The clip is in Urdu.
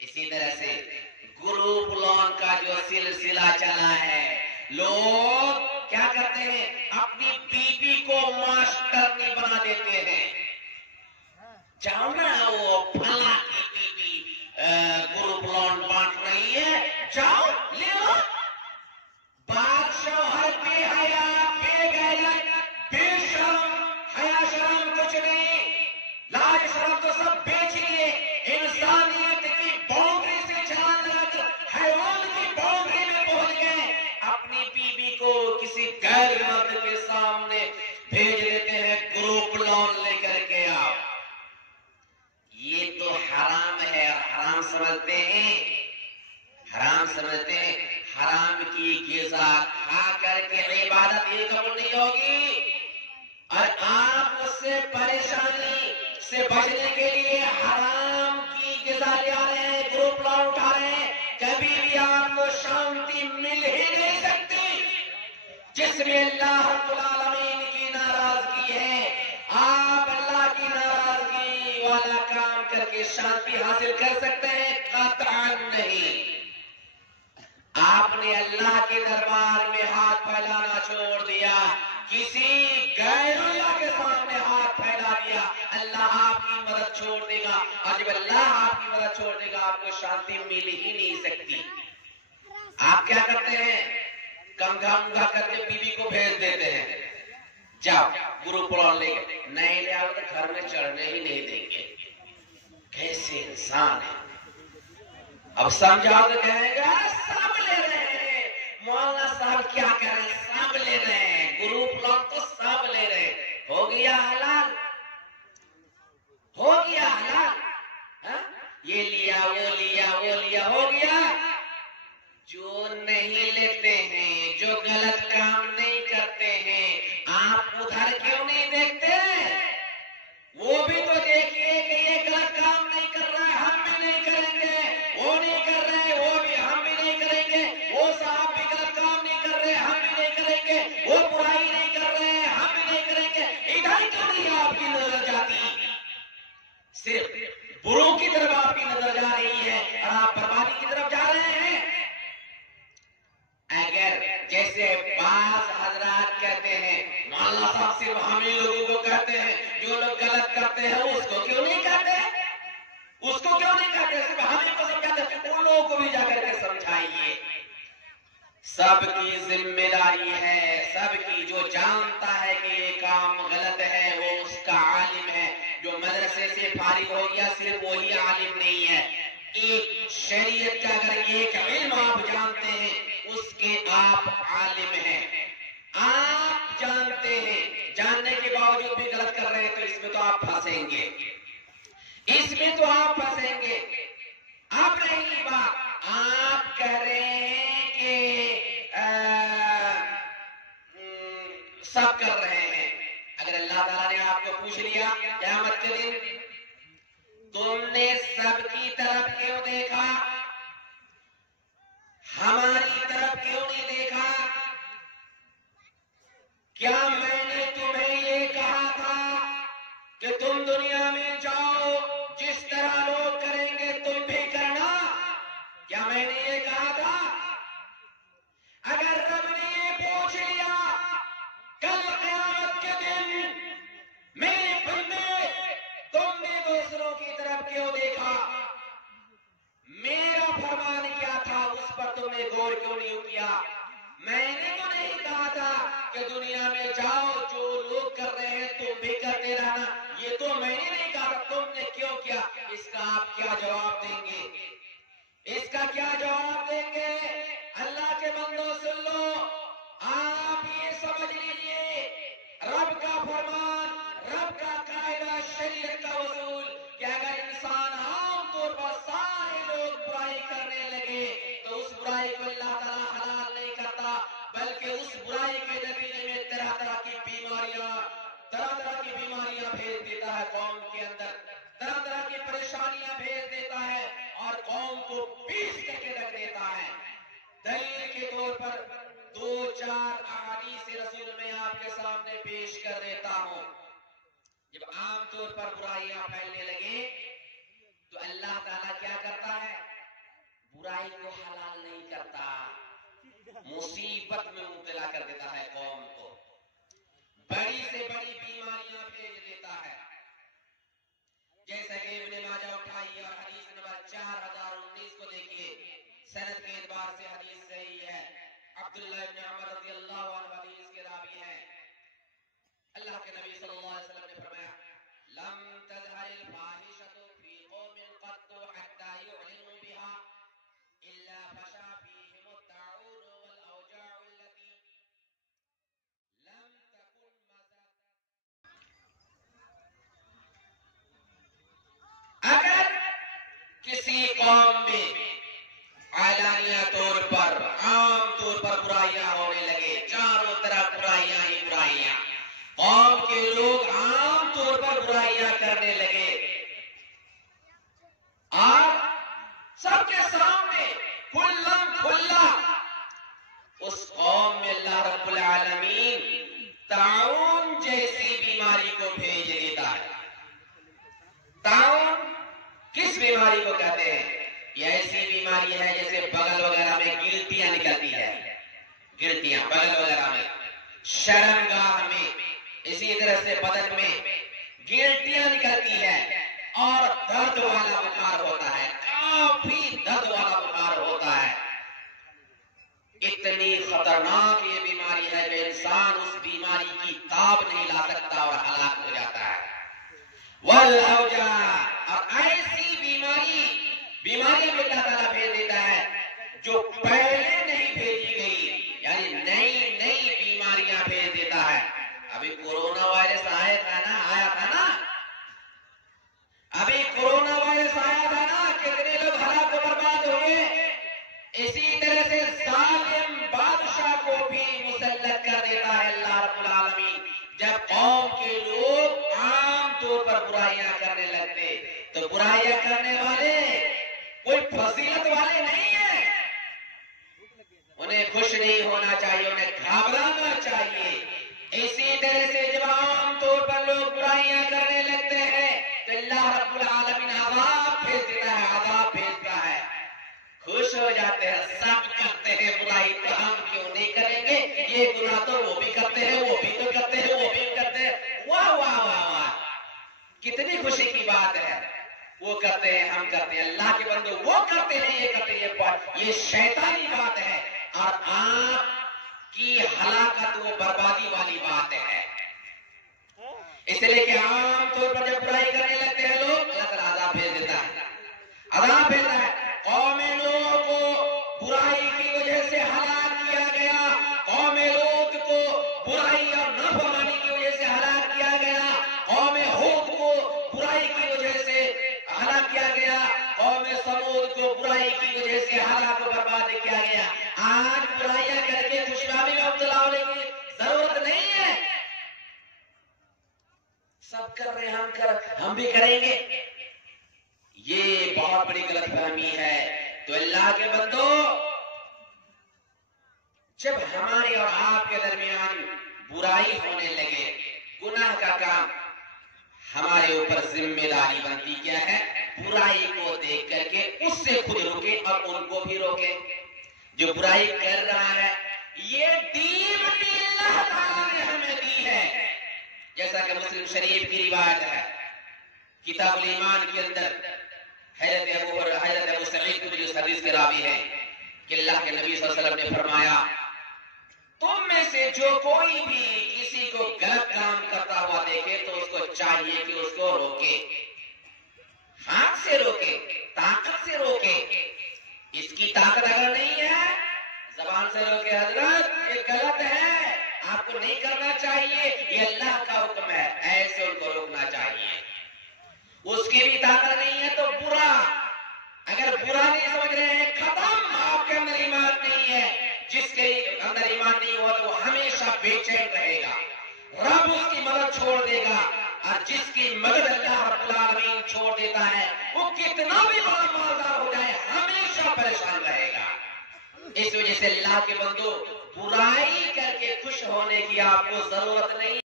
اسی طرح سے گروپ لون کا جو سلسلہ چلا ہے، لوگ کیا کرتے ہیں، اپنی بیوی کو ماسٹرنی بنا دیتے ہیں. جاؤ نا، وہ فلاں کی بیوی گروپ لون بانٹ رہی ہے، جاؤ لے لو. بادشاہ بے حیا، بے غیرت، بے شرم، حیا شرم کچھ نہیں، لاج شرم تو سب بیچ لیے. انسانیت کی باؤنڈری سے چھلانگ لگا کر حیوان کی باؤنڈری میں پہنچ گئے. اپنی بیوی کو کسی غیر مرد کے سامنے بھیج دیتے ہیں، گروپ لون لے کر کے آؤ. یہ تو حرام ہے، اور حرام سمجھتے ہیں، حرام سمجھتے ہیں. حرام کی غذا کھا کر کے عبادت یہ قبول نہیں ہوگی. اور آپ اس سے پریشانی سے بچنے کے لیے حرام کی غذا لے آ رہے ہیں، گروپ لون اٹھا رہے ہیں. کبھی بھی آپ کو شانتی مل ہی نہیں سکتی. جس میں اللہ رب العالمین کی ناراضگی ہے، آپ اللہ کی ناراضگی والا کام کر کے شانتی حاصل کر سکتے ہیں؟ قطعاً نہیں. آپ نے اللہ کے دربار میں ہاتھ پھیلانا چھوڑ دیا، کسی غیر اللہ کے سامنے ہاتھ پھیلا دیا، اللہ آپ کی مدد چھوڑ دے گا. اور جب اللہ آپ کی مدد چھوڑ دے گا، آپ کو شانتی مل ہی نہیں سکتی. آپ کیا کرتے ہیں، کنگھا منگا کر کے بیوی کو بھیج دیتے ہیں، جاؤ گروپ لون لے کے. نہیں لے آؤ تو گھر میں چڑھنے ہی نہیں دیں گے. کیسے انسان ہے. اب سمجھاؤ تو کہیں گا سب لے رہے ہیں، مولانا صاحب کیا کریں، سب لے رہے ہیں، گروپ لون تو سب لے رہے ہیں. ہو گیا حلال، ہو گیا حلال. یہ لیا وہ لیا وہ لیا، ہو گیا. جو نہیں لیتے ہیں، جو غلط کام نہیں کرتے ہیں، آپ ادھر کیوں نہیں دیکھتے؟ وہ بھی تو دیکھیے کہ یہ غلط کام نہیں کر رہا ہے، ہم بھی نہیں کریں گے. وہ نہیں کر رہے، وہ بھی ہم بھی نہیں کریں گے. وہ صاحب بھی غلط کام نہیں کر رہے، ہم بھی نہیں کریں گے. وہ برائی نہیں کر رہے، ہم بھی نہیں کریں گے. ادھر کیوں نہیں آپ کی نظر جاتی؟ صرف بروں کی طرف آپ کی نظر جا رہی ہے اور آپ بربادی کی طرف جا رہے ہیں. اگر جیسے بعض حضرات کہتے ہیں، مولانا صاحب صرف ہم ہی لوگوں کو کہتے ہیں، جو لوگ غلط کرتے ہیں اس کو کیوں نہیں کہتے، اس کو کیوں نہیں کہتے، صرف ہم ہی کو سمجھاتے ہیں. ان لوگوں کو بھی جا کر کے سمجھائیے. سب کی ذمہ داری ہے، سب کی. جو جانتا ہے کہ یہ کام غلط ہے وہ اس کا عالم ہے. جو مدرسے سے فارغ ہو گیا صرف وہی عالم نہیں ہے. ایک شریعت کا اگر ایک علم آپ جانتے ہیں، اس کے آپ عالم ہیں. آپ جانتے ہیں، جاننے کے باوجود بھی غلط کر رہے ہیں، تو اس میں تو آپ پھنسیں گے، اس میں تو آپ پھنسیں گے. اب رہی بات، آپ کہہ رہے ہیں کہ سب کر رہے ہیں. اگر اللہ تعالیٰ نے آپ کو پوچھ لیا قیامت کے دن، تم نے سب کی طرف کیوں دیکھا، ہماری طرف کیوں نہیں دیکھا؟ کیا میں نے تمہیں یہ کہا تھا کہ تم دنیا میں جاؤ، جس طرح لوگ کریں گے تم بھی کرنا؟ کیا میں نے یہ کہا تھا؟ اگر رب نے یہ پوچھ لیا کل قیامت کے دن، میرے بندے تم نے دوسروں کی طرف کیوں دیکھا، میرا فرمان کیا تھا اس پر تم نے غور کیوں نہیں کیا؟ میں نے تو نہیں کہا تھا کہ دنیا میں جاؤ جو لوگ کر رہے ہیں تم بھی کرتے رہنا، یہ تو میں نے نہیں کہا تھا، تم نے کیوں کیا؟ اس کا آپ کیا جواب دیں گے؟ اس کا کیا جواب دیں گے؟ اللہ کے بندوں سن لو، آپ یہ سمجھ لیجئے رب کا فرمان، رب کا قاعدہ، شریعت کا اصول کہ اگر انسان عام طور پر سارے لوگ برائی کرنے لگے تو اس برائی کو اللہ تعالیٰ حلال نہیں کرتا، بلکہ اس برائی کے نتیجے میں طرح طرح کی بیماریاں بھیج دیتا ہے قوم کے اندر، طرح طرح کی پریشانیاں بھیج دیتا ہے اور قوم کو پیس کر کے رکھ دیتا ہے. دلیل کے طور پر 2-4 احادیث رسول میں آپ کے سامنے پیش کر دیتا ہوں. جب عام طور پر برائیاں پھیل مصیبت میں مبتلا کر دیتا ہے قوم کو، بڑی سے بڑی بیماریاں بھیج دیتا ہے. جیسا کہ ابن ماجہ اٹھائی اور حدیث نمبر 4019 کو دیکھیے، سند کے اعتبار سے حدیث صحیح ہے. عبداللہ ابن عمر رضی اللہ عنہ حدیث کے راوی ہیں. اللہ کے نبی صلی اللہ علیہ وسلم نے فرمایا لم تظہر الفاحشۃ فی قوم قط حتى يعلنوا بها الا فشا فیہم الطاعون والاوجاع التي لم تكن مضت. اگر کسی قوم میں اعلانیہ طور پر عام طور پر برائیاں ہونے لگے، چاروں طرف برائیاں ہی برائیاں، قوم کے لوگ عام طور پر برائیاں کرنے لگے اور سب کے سامنے کھلم کھلا، اس قوم میں اللہ رب العالمین طاعون جیسی بیماری کو بھیج دیتا ہے. طاعون کس بیماری کو کہتے ہیں؟ یہ ایسی بیماری ہے جیسے بغل وغیرہ میں گلٹیاں نکلتی ہے، گلٹیاں بغل وغیرہ میں، شرمگاہ میں، اسی طرح سے بدن میں گلٹیاں نکلتی ہے اور درد والا بخار ہوتا ہے، کافی درد والا بخار ہوتا ہے. اتنی خطرناک یہ بیماری ہے کہ انسان اس بیماری کی تاب نہیں لا سکتا اور ہلاک ہو جاتا ہے. والاوجاع، اور ایسی بیماریاں بھی اللہ تعالیٰ بھیج دیتا ہے جو پہلے نہیں بھیجی گئی، یعنی نئی بیماریاں بھیج دیتا ہے. ابھی کورونا وائرس آیا تھا نا، ابھی کورونا وائرس آیا تھا نا، کتنے لوگ ہلاک و برباد ہوئے. اسی طرح سے ظالم بادشاہ کو بھی مسلط کر دیتا ہے اللہ رب العالمین. جب قوم کے لوگ عام طور پر برائیاں کرنے لگتے تو برائیاں کرنے والے کوئی فضیلت والے نہیں ہیں، انہیں خوش نہیں ہونا چاہیے، انہیں گھبرانا چاہیے. اسی طرح سے جب عام طور پر لوگ برائیاں کرنے لگتے ہیں تو اللہ رب العالمین عذاب بھیج دیتا ہے، عذاب بھیجتا ہے. خوش ہو جاتے ہیں، سب کرتے ہیں برائی تو ہم کیوں نہیں کریں گے، یہ گناہ تو وہ بھی کرتے ہیں، وہ بھی تو کرتے ہیں، وہ بھی کرتے ہیں. واہ واہ واہ واہ، کتنی خوشی کی بات ہے. وہ کرتے ہیں، ہم کرتے ہیں. اللہ کے بندو وہ کرتے ہیں، یہ کرتے ہیں، یہ شیطانی بات ہے اور آپ کی ہلاکت وہ بربادی والی بات ہے. اس لیے کہ عام طور پر جب برائی کرنے لگتے ہیں لوگ، اللہ تعالیٰ عذاب بھیج دیتا ہے، عذاب بھیجتا ہے. قوم لوط کو برائی کی وجہ سے ہلاک کیا گیا، قوم لوط کو برائی اور نافرمانی کی وجہ سے ہلاک کیا گیا، قوم ہود کو برائی کی وجہ سے ہلاک کیا گیا، قوم سمود کو برائی کی وجہ سے ہلاک و برباد کیا گیا. آج برائیاں کر کے خوشحالی میں مبتلا ہونے کی ضرورت نہیں ہے. سب کر رہے ہیں، ہم بھی کریں گے. یہ بہت بڑی غلط فہمی ہے. تو اللہ کے بندو، جب ہمارے اور آپ کے درمیان برائی ہونے لگے، گناہ کا کام، ہمارے اوپر ذمہ داری بنتی کیا ہے؟ برائی کو دیکھ کر کے اس سے خود روکے اور ان کو بھی روکے. جو برائی کر رہا ہے، یہ دین بھی اللہ تعالیٰ نے ہمیں دی ہے. جیسا کہ مسلم شریف کی روایت ہے، کتاب الایمان کے اندر حضرت ابو سعید خدری اس حدیث کے راوی ہیں کہ اللہ کے نبی صلی اللہ علیہ وسلم نے فرمایا، تم میں سے جو کوئی بھی کسی کو غلط کام کرتا ہوا دیکھے تو اس کو چاہیے کہ اس کو روکے، ہاتھ سے روکے، طاقت سے روکے. اس کی طاقت اگر نہیں ہے، زبان سے روکے، حضرت یہ غلط ہے، آپ کو نہیں کرنا چاہیے، یہ اللہ کا حکم ہے، ایسے ان کو روکنا چاہیے. اس کی بھی طاقت نہیں ہے تو برا، اگر برا نہیں سمجھ رہے ہیں، ختم، آپ کے اندر ایمان نہیں ہے. جس کے اندر ایمان نہیں ہوا تو وہ ہمیشہ بے چین رہے گا، رب اس کی مدد چھوڑ دے گا، اور جس کی مدد اللہ رب العالمین چھوڑ دیتا ہے وہ کتنا بھی بڑا مالدار ہو جائے ہمیشہ پریشان رہے گا. اس وجہ سے اللہ کے بندو، برائی کر کے خوش ہونے کی آپ کو ضرورت نہیں.